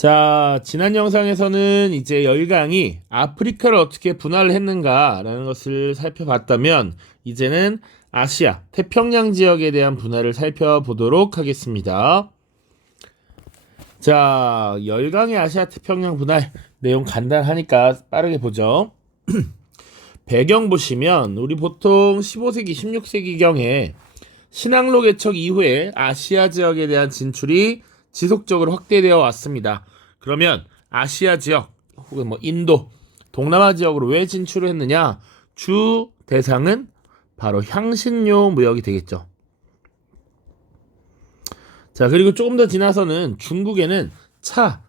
자, 지난 영상에서는 이제 열강이 아프리카를 어떻게 분할을 했는가라는 것을 살펴봤다면, 이제는 아시아, 태평양 지역에 대한 분할을 살펴보도록 하겠습니다. 자, 열강의 아시아 태평양 분할 내용 간단하니까 빠르게 보죠. 배경 보시면 우리 보통 15세기, 16세기경에 신항로 개척 이후에 아시아 지역에 대한 진출이 지속적으로 확대되어 왔습니다. 그러면 아시아 지역 혹은 인도, 동남아 지역으로 왜 진출을 했느냐? 주 대상은 바로 향신료 무역이 되겠죠. 자, 그리고 조금 더 지나서는 중국에는 차,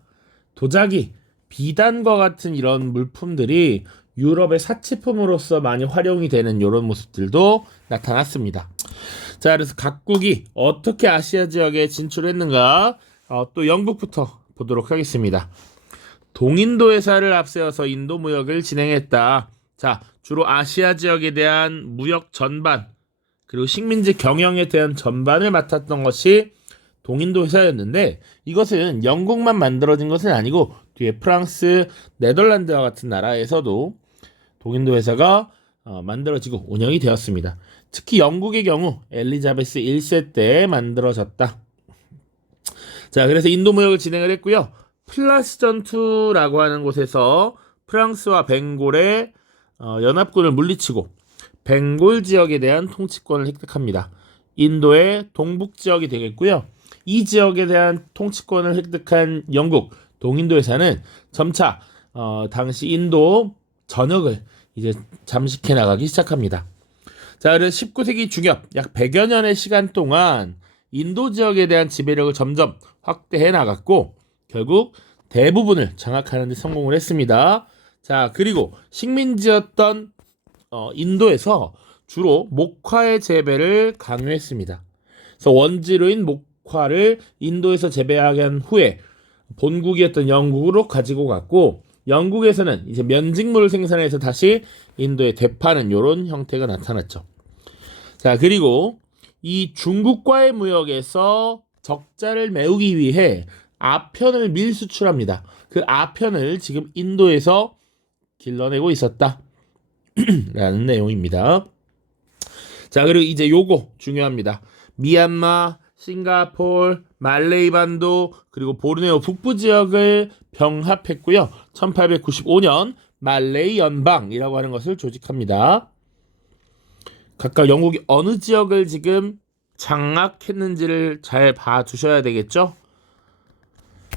도자기, 비단과 같은 이런 물품들이 유럽의 사치품으로서 많이 활용이 되는 이런 모습들도 나타났습니다. 자, 그래서 각국이 어떻게 아시아 지역에 진출했는가? 또 영국부터 보도록 하겠습니다. 동인도 회사를 앞세워서 인도 무역을 진행했다. 자, 주로 아시아 지역에 대한 무역 전반, 그리고 식민지 경영에 대한 전반을 맡았던 것이 동인도 회사였는데, 이것은 영국만 만들어진 것은 아니고 뒤에 프랑스, 네덜란드와 같은 나라에서도 동인도 회사가 만들어지고 운영이 되었습니다. 특히 영국의 경우 엘리자베스 1세 때 만들어졌다. 자, 그래서 인도 무역을 진행을 했고요. 플라시 전투라고 하는 곳에서 프랑스와 벵골의 연합군을 물리치고 벵골 지역에 대한 통치권을 획득합니다. 인도의 동북 지역이 되겠고요. 이 지역에 대한 통치권을 획득한 영국 동인도 회사는 점차 당시 인도 전역을 이제 잠식해 나가기 시작합니다. 자, 그래서 19세기 중엽 약 100여 년의 시간 동안 인도 지역에 대한 지배력을 점점 확대해 나갔고, 결국 대부분을 장악하는 데 성공을 했습니다. 자, 그리고 식민지였던 인도에서 주로 목화의 재배를 강요했습니다. 그래서 원지로인 목화를 인도에서 재배하게 한 후에 본국이었던 영국으로 가지고 갔고, 영국에서는 이제 면직물을 생산해서 다시 인도에 되파는 이런 형태가 나타났죠. 자, 그리고 이 중국과의 무역에서 적자를 메우기 위해 아편을 밀수출합니다. 그 아편을 지금 인도에서 길러내고 있었다 라는 내용입니다. 자, 그리고 이제 요거 중요합니다. 미얀마, 싱가포르, 말레이 반도, 그리고 보르네오 북부 지역을 병합했고요. 1895년 말레이 연방이라고 하는 것을 조직합니다. 각각 영국이 어느 지역을 지금 장악했는지를 잘 봐두셔야 되겠죠.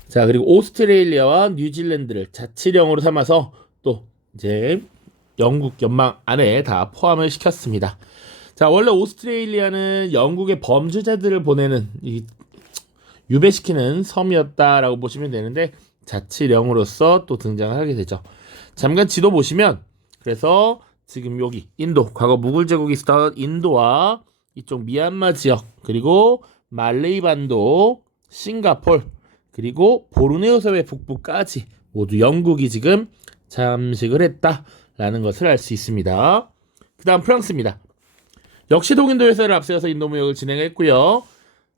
자, 그리고 오스트레일리아와 뉴질랜드를 자치령으로 삼아서 또 이제 영국 연방 안에 다 포함을 시켰습니다. 자, 원래 오스트레일리아는 영국의 범죄자들을 보내는 유배시키는 섬이었다라고 보시면 되는데, 자치령으로서 또 등장을 하게 되죠. 잠깐 지도 보시면, 그래서 지금 여기 인도, 과거 무굴 제국이 있었던 인도와 이쪽 미얀마 지역, 그리고 말레이 반도, 싱가폴, 그리고 보르네오 섬의 북부까지 모두 영국이 지금 잠식을 했다라는 것을 알 수 있습니다. 그 다음 프랑스입니다. 역시 동인도 회사를 앞세워서 인도 무역을 진행했고요.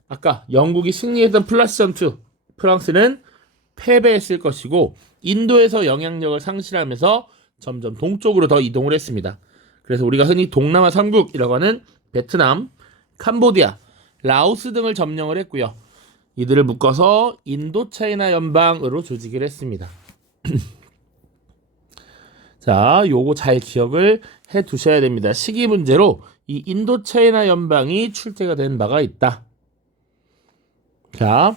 아까 영국이 승리했던 플라시 전투, 프랑스는 패배했을 것이고, 인도에서 영향력을 상실하면서 점점 동쪽으로 더 이동을 했습니다. 그래서 우리가 흔히 동남아 3국이라고 하는 베트남, 캄보디아, 라오스 등을 점령을 했고요. 이들을 묶어서 인도차이나 연방으로 조직을 했습니다. 자, 요거 잘 기억을 해 두셔야 됩니다. 시기 문제로 이 인도차이나 연방이 출제가 된 바가 있다. 자,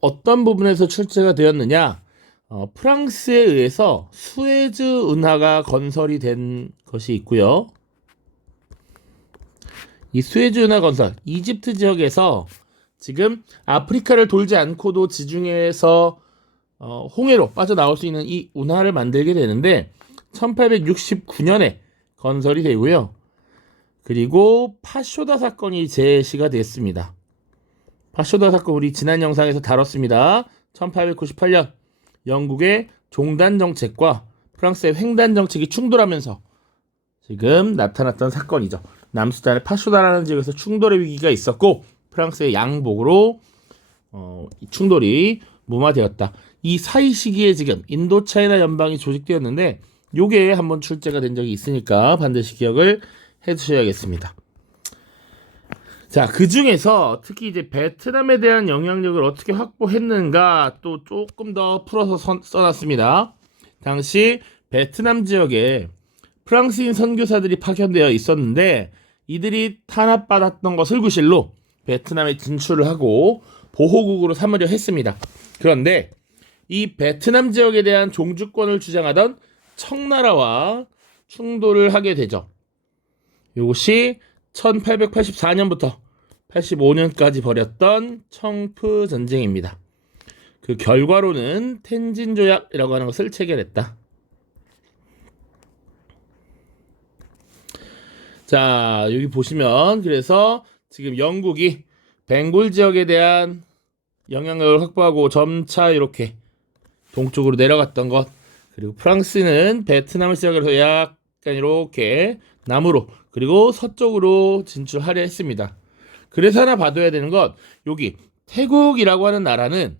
어떤 부분에서 출제가 되었느냐? 프랑스에 의해서 수에즈 운하가 건설이 된 것이 있고요. 이 수에즈 운하 건설, 이집트 지역에서 지금 아프리카를 돌지 않고도 지중해에서 홍해로 빠져나올 수 있는 이 운하를 만들게 되는데, 1869년에 건설이 되고요. 그리고 파쇼다 사건이 제시가 됐습니다. 파쇼다 사건 우리 지난 영상에서 다뤘습니다. 1898년 영국의 종단 정책과 프랑스의 횡단 정책이 충돌하면서 지금 나타났던 사건이죠. 남수단의 파쇼다라는 지역에서 충돌의 위기가 있었고, 프랑스의 양복으로 충돌이 무마되었다. 이 사이 시기에 지금 인도차이나 연방이 조직되었는데 요게 한번 출제가 된 적이 있으니까 반드시 기억을 해 두셔야겠습니다. 자, 그 중에서 특히 이제 베트남에 대한 영향력을 어떻게 확보했는가 또 조금 더 풀어서 써놨습니다. 당시 베트남 지역에 프랑스인 선교사들이 파견되어 있었는데 이들이 탄압받았던 것을 구실로 베트남에 진출을 하고 보호국으로 삼으려 했습니다. 그런데 이 베트남 지역에 대한 종주권을 주장하던 청나라와 충돌을 하게 되죠. 이것이 1884년부터 85년까지 벌였던 청프 전쟁입니다. 그 결과로는 텐진 조약이라고 하는 것을 체결했다. 자, 여기 보시면 그래서 지금 영국이 벵골 지역에 대한 영향력을 확보하고 점차 이렇게 동쪽으로 내려갔던 것, 그리고 프랑스는 베트남을 시작으로 해서 약간 이렇게 남으로 그리고 서쪽으로 진출하려 했습니다. 그래서 하나 봐둬야 되는 것, 여기 태국이라고 하는 나라는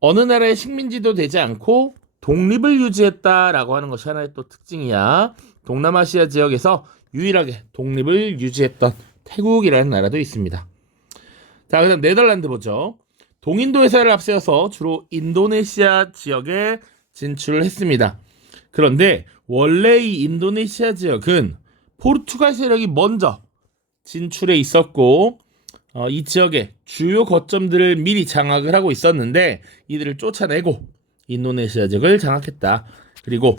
어느 나라의 식민지도 되지 않고 독립을 유지했다라고 하는 것이 하나의 또 특징이야. 동남아시아 지역에서 유일하게 독립을 유지했던 태국이라는 나라도 있습니다. 자, 그다음 네덜란드 보죠. 동인도 회사를 앞세워서 주로 인도네시아 지역에 진출을 했습니다. 그런데 원래 이 인도네시아 지역은 포르투갈 세력이 먼저 진출해 있었고 이 지역의 주요 거점들을 미리 장악을 하고 있었는데 이들을 쫓아내고 인도네시아 지역을 장악했다. 그리고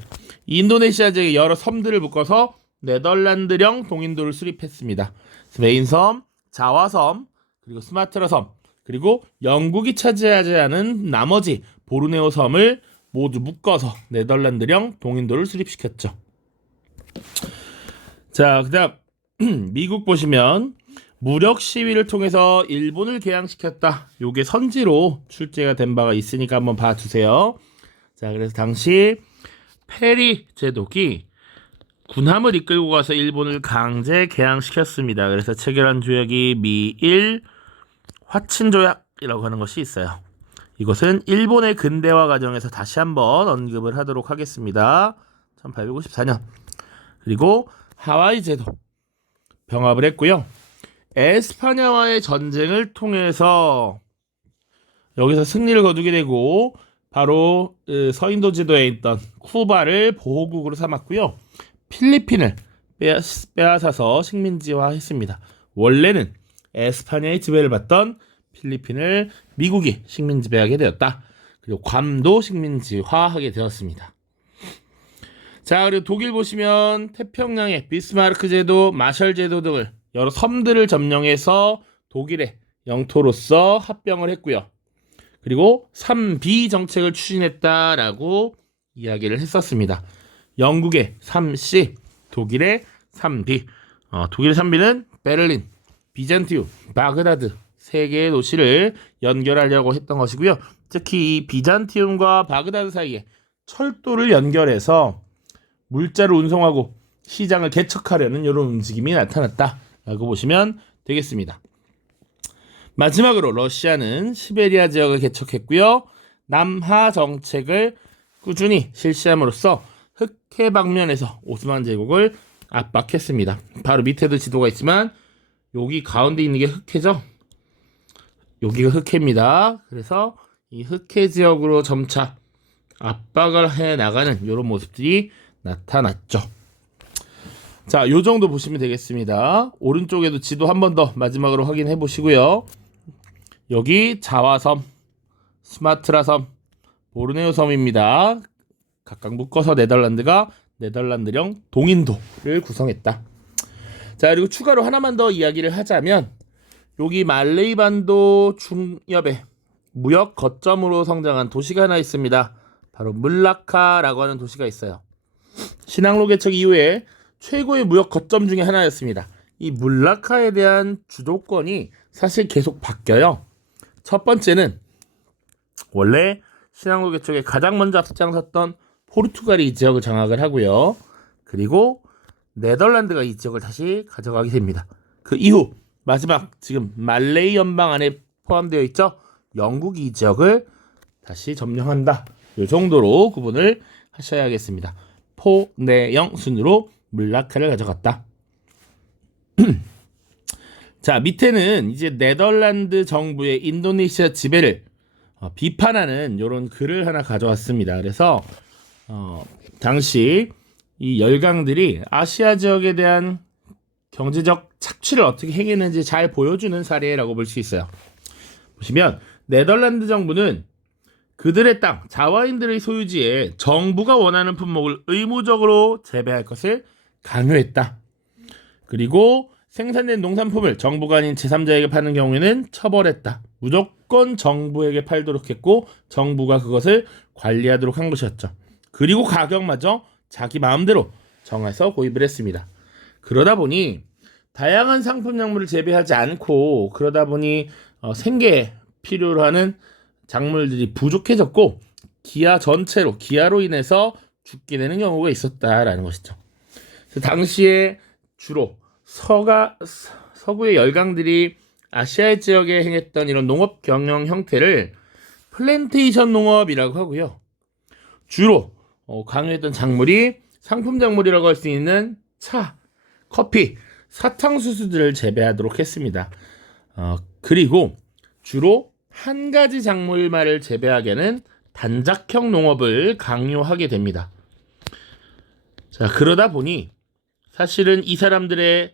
인도네시아 지역의 여러 섬들을 묶어서 네덜란드령 동인도를 수립했습니다. 스페인섬, 자와섬, 그리고 스마트라 섬, 그리고 영국이 차지하지 않은 나머지 보르네오 섬을 모두 묶어서 네덜란드령 동인도를 수립시켰죠. 자, 그다음 미국 보시면 무력 시위를 통해서 일본을 개항시켰다. 요게 선지로 출제가 된 바가 있으니까 한번 봐주세요. 자, 그래서 당시 페리 제독이 군함을 이끌고 가서 일본을 강제 개항시켰습니다. 그래서 체결한 조약이 미일 화친 조약이라고 하는 것이 있어요. 이것은 일본의 근대화 과정에서 다시 한번 언급을 하도록 하겠습니다. 1854년. 그리고 하와이 제도 병합을 했고요. 에스파냐와의 전쟁을 통해서 여기서 승리를 거두게 되고 바로 서인도 제도에 있던 쿠바를 보호국으로 삼았고요. 필리핀을 빼앗아서 식민지화했습니다. 원래는 에스파냐의 지배를 받던 필리핀을 미국이 식민지배하게 되었다. 그리고 괌도 식민지화하게 되었습니다. 자, 그리고 독일 보시면 태평양의 비스마르크 제도, 마셜 제도 등을 여러 섬들을 점령해서 독일의 영토로서 합병을 했고요. 그리고 3B 정책을 추진했다라고 이야기를 했었습니다. 영국의 3C, 독일의 3B. 독일의 3B는 베를린, 비잔티움, 바그다드 세 개의 도시를 연결하려고 했던 것이고요. 특히 이 비잔티움과 바그다드 사이에 철도를 연결해서 물자를 운송하고 시장을 개척하려는 이런 움직임이 나타났다라고 보시면 되겠습니다. 마지막으로 러시아는 시베리아 지역을 개척했고요. 남하 정책을 꾸준히 실시함으로써 흑해 방면에서 오스만 제국을 압박했습니다. 바로 밑에도 지도가 있지만 여기 가운데 있는 게 흑해죠. 여기가 흑해입니다. 그래서 이 흑해 지역으로 점차 압박을 해 나가는 이런 모습들이 나타났죠. 자, 요 정도 보시면 되겠습니다. 오른쪽에도 지도 한 번 더 마지막으로 확인해 보시고요. 여기 자와섬, 스마트라 섬, 보르네오 섬입니다. 각각 묶어서 네덜란드가 네덜란드령 동인도를 구성했다. 자, 그리고 추가로 하나만 더 이야기를 하자면 여기 말레이 반도 중엽에 무역 거점으로 성장한 도시가 하나 있습니다. 바로 물라카라고 하는 도시가 있어요. 신항로 개척 이후에 최고의 무역 거점 중에 하나였습니다. 이 물라카에 대한 주도권이 사실 계속 바뀌어요. 첫 번째는 원래 신항로 개척에 가장 먼저 앞장섰던 포르투갈이 이 지역을 장악을 하고요. 그리고 네덜란드가 이 지역을 다시 가져가게 됩니다. 그 이후 마지막 지금 말레이 연방 안에 포함되어 있죠. 영국이 이 지역을 다시 점령한다. 이 정도로 구분을 하셔야겠습니다. 포, 내, 영 순으로 물라카를 가져갔다. 자, 밑에는 이제 네덜란드 정부의 인도네시아 지배를 비판하는 이런 글을 하나 가져왔습니다. 그래서 당시 이 열강들이 아시아 지역에 대한 경제적 착취를 어떻게 행했는지 잘 보여주는 사례라고 볼 수 있어요. 보시면 네덜란드 정부는 그들의 땅, 자와인들의 소유지에 정부가 원하는 품목을 의무적으로 재배할 것을 강요했다. 그리고 생산된 농산품을 정부가 아닌 제3자에게 파는 경우에는 처벌했다. 무조건 정부에게 팔도록 했고 정부가 그것을 관리하도록 한 것이었죠. 그리고 가격마저 자기 마음대로 정해서 구입을 했습니다. 그러다 보니 다양한 상품 작물을 재배하지 않고 그러다 보니 생계에 필요로 하는 작물들이 부족해졌고 기아로 인해서 죽게 되는 경우가 있었다라는 것이죠. 그래서 당시에 주로 서구의 열강들이 아시아 지역에 행했던 이런 농업 경영 형태를 플랜테이션 농업이라고 하고요. 주로 강요했던 작물이 상품 작물이라고 할 수 있는 차, 커피, 사탕수수들을 재배하도록 했습니다. 그리고 주로 한 가지 작물만을 재배하게는 단작형 농업을 강요하게 됩니다. 자, 그러다 보니 사실은 이 사람들의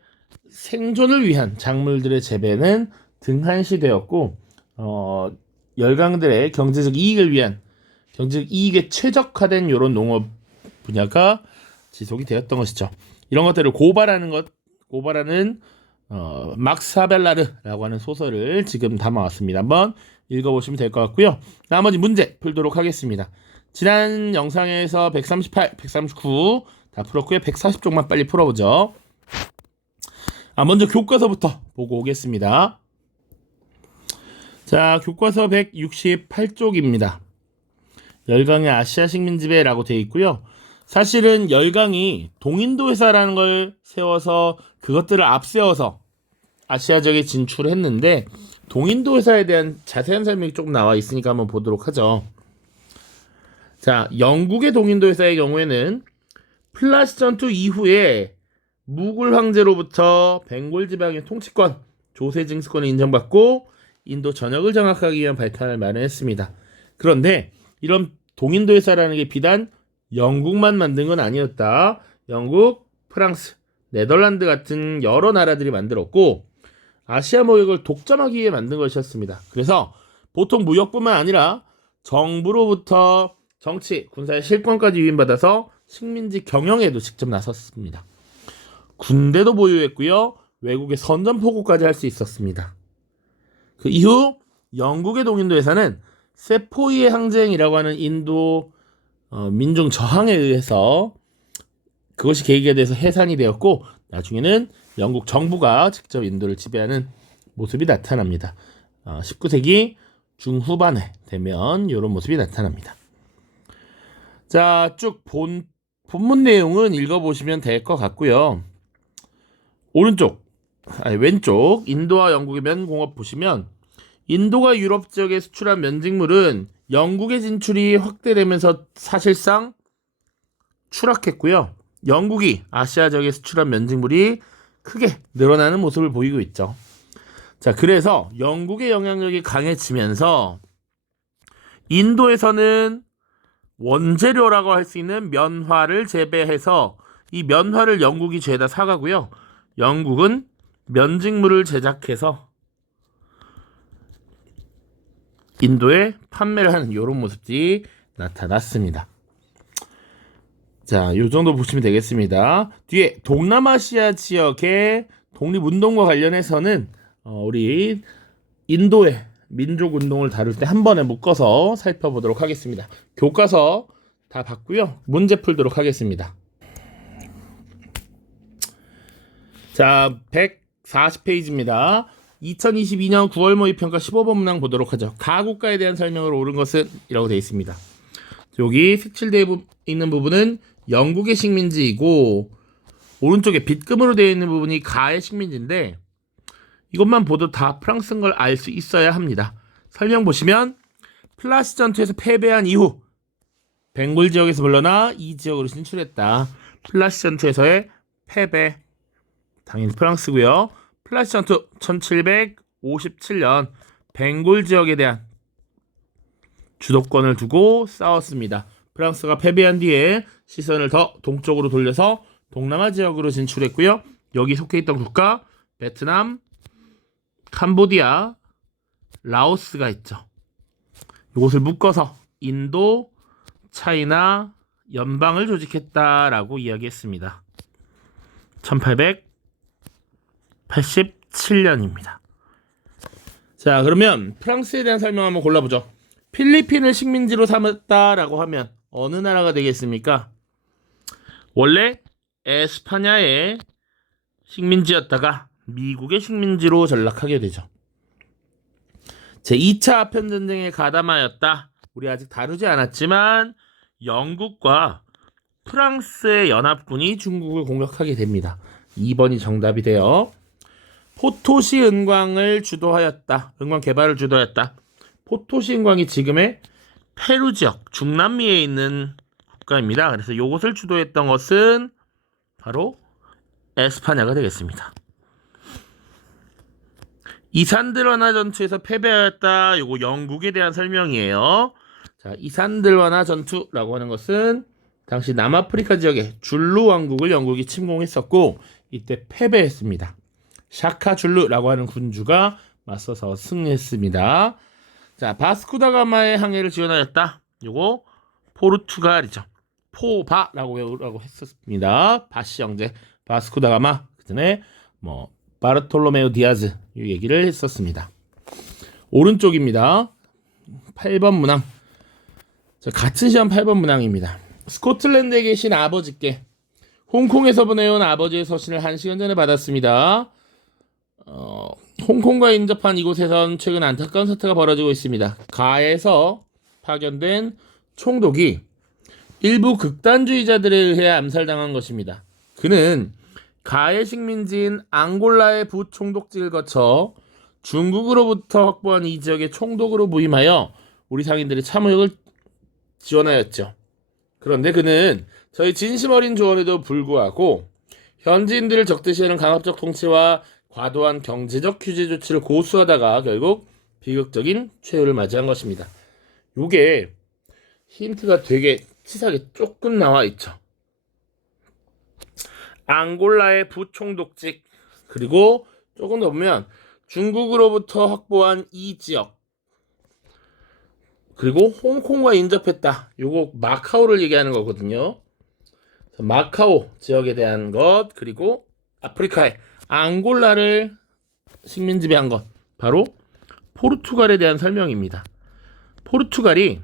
생존을 위한 작물들의 재배는 등한시되었고 열강들의 경제적 이익을 위한 경제적 이익에 최적화된 이런 농업 분야가 지속이 되었던 것이죠. 이런 것들을 고발하는 막스 하벨라르라고 하는 소설을 지금 담아왔습니다. 한번 읽어보시면 될 것 같고요. 나머지 문제 풀도록 하겠습니다. 지난 영상에서 138, 139 다 풀었고요. 140쪽만 빨리 풀어보죠. 먼저 교과서부터 보고 오겠습니다. 자, 교과서 168쪽입니다. 열강의 아시아 식민 지배라고 되어 있고요. 사실은 열강이 동인도 회사라는 걸 세워서 그것들을 앞세워서 아시아 지역에 진출했는데 동인도 회사에 대한 자세한 설명이 조금 나와 있으니까 한번 보도록 하죠. 자, 영국의 동인도 회사의 경우에는 플라시 전투 이후에 무굴 황제로부터 벵골 지방의 통치권, 조세 징수권을 인정받고 인도 전역을 장악하기 위한 발판을 마련했습니다. 그런데 이런 동인도 회사라는 게 비단 영국만 만든 건 아니었다. 영국, 프랑스, 네덜란드 같은 여러 나라들이 만들었고 아시아 무역을 독점하기 위해 만든 것이었습니다. 그래서 보통 무역뿐만 아니라 정부로부터 정치, 군사의 실권까지 위임받아서 식민지 경영에도 직접 나섰습니다. 군대도 보유했고요. 외국의 선전포고까지 할 수 있었습니다. 그 이후 영국의 동인도 회사는 세포이의 항쟁이라고 하는 인도 민중 저항에 의해서 그것이 계기가 돼서 해산이 되었고 나중에는 영국 정부가 직접 인도를 지배하는 모습이 나타납니다. 19세기 중후반에 되면 이런 모습이 나타납니다. 자, 쭉 본문 내용은 읽어보시면 될 것 같고요. 왼쪽 인도와 영국의 면공업 보시면 인도가 유럽 지역에 수출한 면직물은 영국의 진출이 확대되면서 사실상 추락했고요. 영국이 아시아 지역에 수출한 면직물이 크게 늘어나는 모습을 보이고 있죠. 자, 그래서 영국의 영향력이 강해지면서 인도에서는 원재료라고 할 수 있는 면화를 재배해서 이 면화를 영국이 죄다 사가고요. 영국은 면직물을 제작해서 인도에 판매를 하는 이런 모습들이 나타났습니다. 자, 이 정도 보시면 되겠습니다. 뒤에 동남아시아 지역의 독립운동과 관련해서는 우리 인도의 민족운동을 다룰 때 한 번에 묶어서 살펴보도록 하겠습니다. 교과서 다 봤고요. 문제 풀도록 하겠습니다. 자, 140페이지입니다. 2022년 9월 모의평가 15번 문항 보도록 하죠. 가국가에 대한 설명으로 옳은 것은 이라고 되어 있습니다. 여기 색칠되어 있는 부분은 영국의 식민지이고 오른쪽에 빗금으로 되어 있는 부분이 가의 식민지인데 이것만 보도 다 프랑스인 걸 알 수 있어야 합니다. 설명 보시면 플라시 전투에서 패배한 이후 벵골 지역에서 물러나 이 지역으로 진출했다. 플라시 전투에서의 패배. 당연히 프랑스고요. 플라시 전투 1757년 벵골 지역에 대한 주도권을 두고 싸웠습니다. 프랑스가 패배한 뒤에 시선을 더 동쪽으로 돌려서 동남아 지역으로 진출했고요. 여기 속해 있던 국가 베트남, 캄보디아, 라오스가 있죠. 이곳을 묶어서 인도, 차이나 연방을 조직했다라고 이야기했습니다. 1887년입니다. 자, 그러면 프랑스에 대한 설명 한번 골라보죠. 필리핀을 식민지로 삼았다라고 하면 어느 나라가 되겠습니까? 원래 에스파냐의 식민지였다가 미국의 식민지로 전락하게 되죠. 제2차 아편전쟁에 가담하였다. 우리 아직 다루지 않았지만 영국과 프랑스의 연합군이 중국을 공격하게 됩니다. 2번이 정답이 돼요. 포토시 은광을 주도하였다. 은광 개발을 주도하였다. 포토시 은광이 지금의 페루 지역, 중남미에 있는 국가입니다. 그래서 이것을 주도했던 것은 바로 에스파냐가 되겠습니다. 이산들완화 전투에서 패배하였다. 요거 영국에 대한 설명이에요. 자, 이산들완화 전투라고 하는 것은 당시 남아프리카 지역의 줄루 왕국을 영국이 침공했었고 이때 패배했습니다. 샤카 줄루라고 하는 군주가 맞서서 승리했습니다. 자, 바스코다가마의 항해를 지원하였다. 요거 포르투갈이죠. 포바라고 외우라고 했었습니다. 바시 형제 바스코다가마, 그전에 바르톨로메오 디아즈 이 얘기를 했었습니다. 오른쪽입니다. 8번 문항. 자, 같은 시험 8번 문항입니다. 스코틀랜드에 계신 아버지께 홍콩에서 보내온 아버지의 서신을 1시간 전에 받았습니다. 홍콩과 인접한 이곳에선 최근 안타까운 사태가 벌어지고 있습니다. 가에서 파견된 총독이 일부 극단주의자들에 의해 암살당한 것입니다. 그는 가의 식민지인 앙골라의 부총독직을 거쳐 중국으로부터 확보한 이 지역의 총독으로 부임하여 우리 상인들의 참여력을 지원하였죠. 그런데 그는 저희 진심 어린 조언에도 불구하고 현지인들을 적대시하는 강압적 통치와 과도한 경제적 규제 조치를 고수하다가 결국 비극적인 최후를 맞이한 것입니다. 요게 힌트가 되게 치사하게 조금 나와 있죠. 앙골라의 부총독직, 그리고 조금 더 보면 중국으로부터 확보한 이 지역, 그리고 홍콩과 인접했다. 요거 마카오를 얘기하는 거거든요. 마카오 지역에 대한 것, 그리고 아프리카의 앙골라를 식민지배한 것, 바로 포르투갈에 대한 설명입니다. 포르투갈이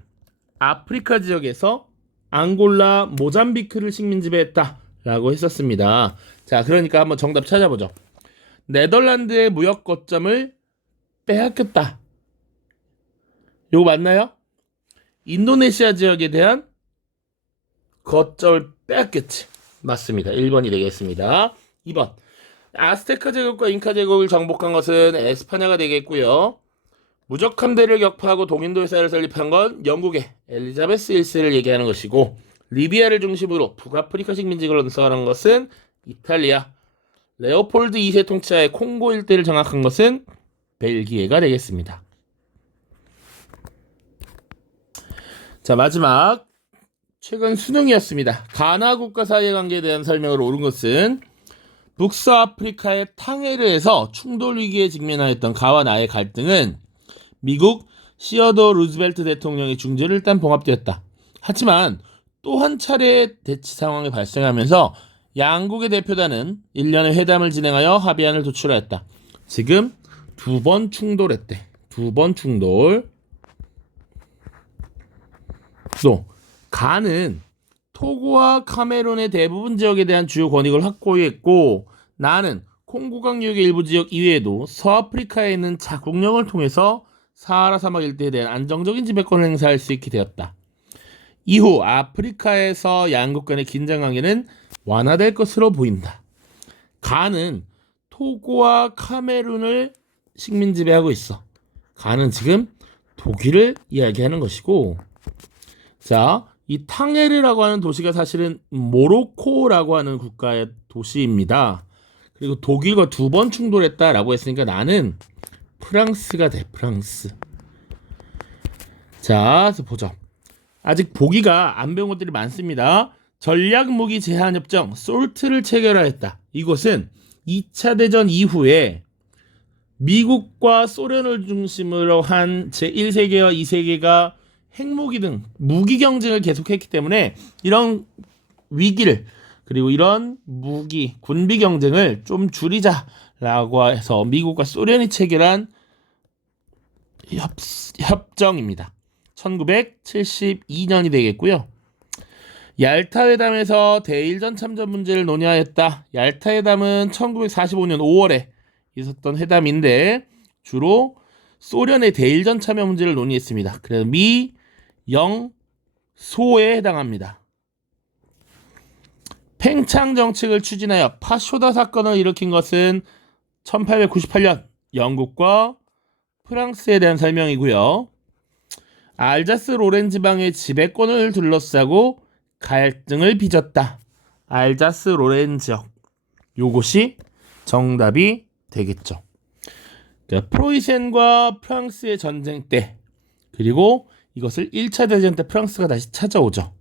아프리카 지역에서 앙골라, 모잠비크를 식민지배했다 라고 했었습니다. 자, 그러니까 한번 정답 찾아보죠. 네덜란드의 무역 거점을 빼앗겼다. 요거 맞나요? 인도네시아 지역에 대한 거점을 빼앗겼지. 맞습니다. 1번이 되겠습니다. 2번. 아스테카 제국과 잉카 제국을 정복한 것은 에스파냐가 되겠고요. 무적 함대를 격파하고 동인도 사회를 설립한 건 영국의 엘리자베스 1세를 얘기하는 것이고, 리비아를 중심으로 북아프리카 식민지를 건설한 것은 이탈리아, 레오폴드 2세 통치하에 콩고 일대를 장악한 것은 벨기에가 되겠습니다. 자, 마지막 최근 수능이었습니다. 가나 국가 사이의 관계에 대한 설명으로 옳은 것은 북서아프리카의 탕헤르에서 충돌 위기에 직면하였던 가와 나의 갈등은 미국 시어더 루즈벨트 대통령의 중재를 일단 봉합되었다. 하지만 또 한 차례의 대치 상황이 발생하면서 양국의 대표단은 1년의 회담을 진행하여 합의안을 도출하였다. 지금 2번 충돌했대. 2번 충돌. 또 가는 토고와 카메룬의 대부분 지역에 대한 주요 권익을 확보했고, 나는 콩고 강유역의 일부 지역 이외에도 서아프리카에 있는 자국령을 통해서 사하라 사막 일대에 대한 안정적인 지배권을 행사할 수 있게 되었다. 이후 아프리카에서 양국 간의 긴장 관계는 완화될 것으로 보인다. 가는 토고와 카메룬을 식민 지배하고 있어. 가는 지금 독일을 이야기하는 것이고, 자, 이 탕헤르라고 하는 도시가 사실은 모로코라고 하는 국가의 도시입니다. 그리고 독일과 두 번 충돌했다라고 했으니까 나는 프랑스가 돼. 프랑스. 자, 그래서 보죠. 아직 보기가 안 배운 것들이 많습니다. 전략무기 제한협정 솔트를 체결하였다. 이것은 2차 대전 이후에 미국과 소련을 중심으로 한 제1세계와 2세계가 핵무기 등 무기 경쟁을 계속했기 때문에 이런 위기를, 그리고 이런 무기, 군비 경쟁을 좀 줄이자라고 해서 미국과 소련이 체결한 협정입니다. 1972년이 되겠고요. 얄타 회담에서 대일전 참전 문제를 논의하였다. 얄타 회담은 1945년 5월에 있었던 회담인데 주로 소련의 대일전 참여 문제를 논의했습니다. 그래서 미, 영, 소에 해당합니다. 팽창 정책을 추진하여 파쇼다 사건을 일으킨 것은 1898년 영국과 프랑스에 대한 설명이고요. 알자스 로렌 지방의 지배권을 둘러싸고 갈등을 빚었다. 알자스 로렌 지역. 요것이 정답이 되겠죠. 그러니까 프로이센과 프랑스의 전쟁 때, 그리고 이것을 1차 대전 때 프랑스가 다시 찾아오죠.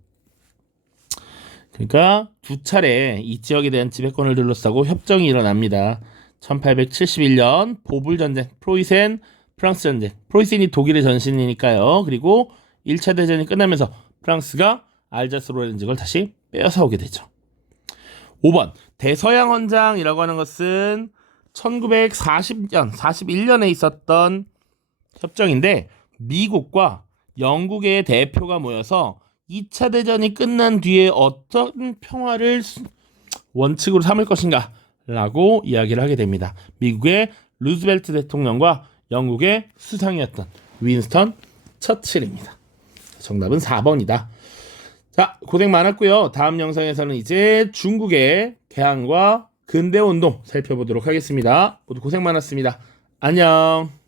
그러니까 두 차례 이 지역에 대한 지배권을 둘러싸고 협정이 일어납니다. 1871년 보불 전쟁, 프로이센, 프랑스 전쟁. 프로이센이 독일의 전신이니까요. 그리고 1차 대전이 끝나면서 프랑스가 알자스 로렌 지역을 다시 빼앗아 오게 되죠. 5번 대서양 헌장이라고 하는 것은 1940년, 41년에 있었던 협정인데 미국과 영국의 대표가 모여서 2차 대전이 끝난 뒤에 어떤 평화를 원칙으로 삼을 것인가 라고 이야기를 하게 됩니다. 미국의 루즈벨트 대통령과 영국의 수상이었던 윈스턴 처칠입니다. 정답은 4번이다. 자, 고생 많았고요. 다음 영상에서는 이제 중국의 개항과 근대운동 살펴보도록 하겠습니다. 모두 고생 많았습니다. 안녕.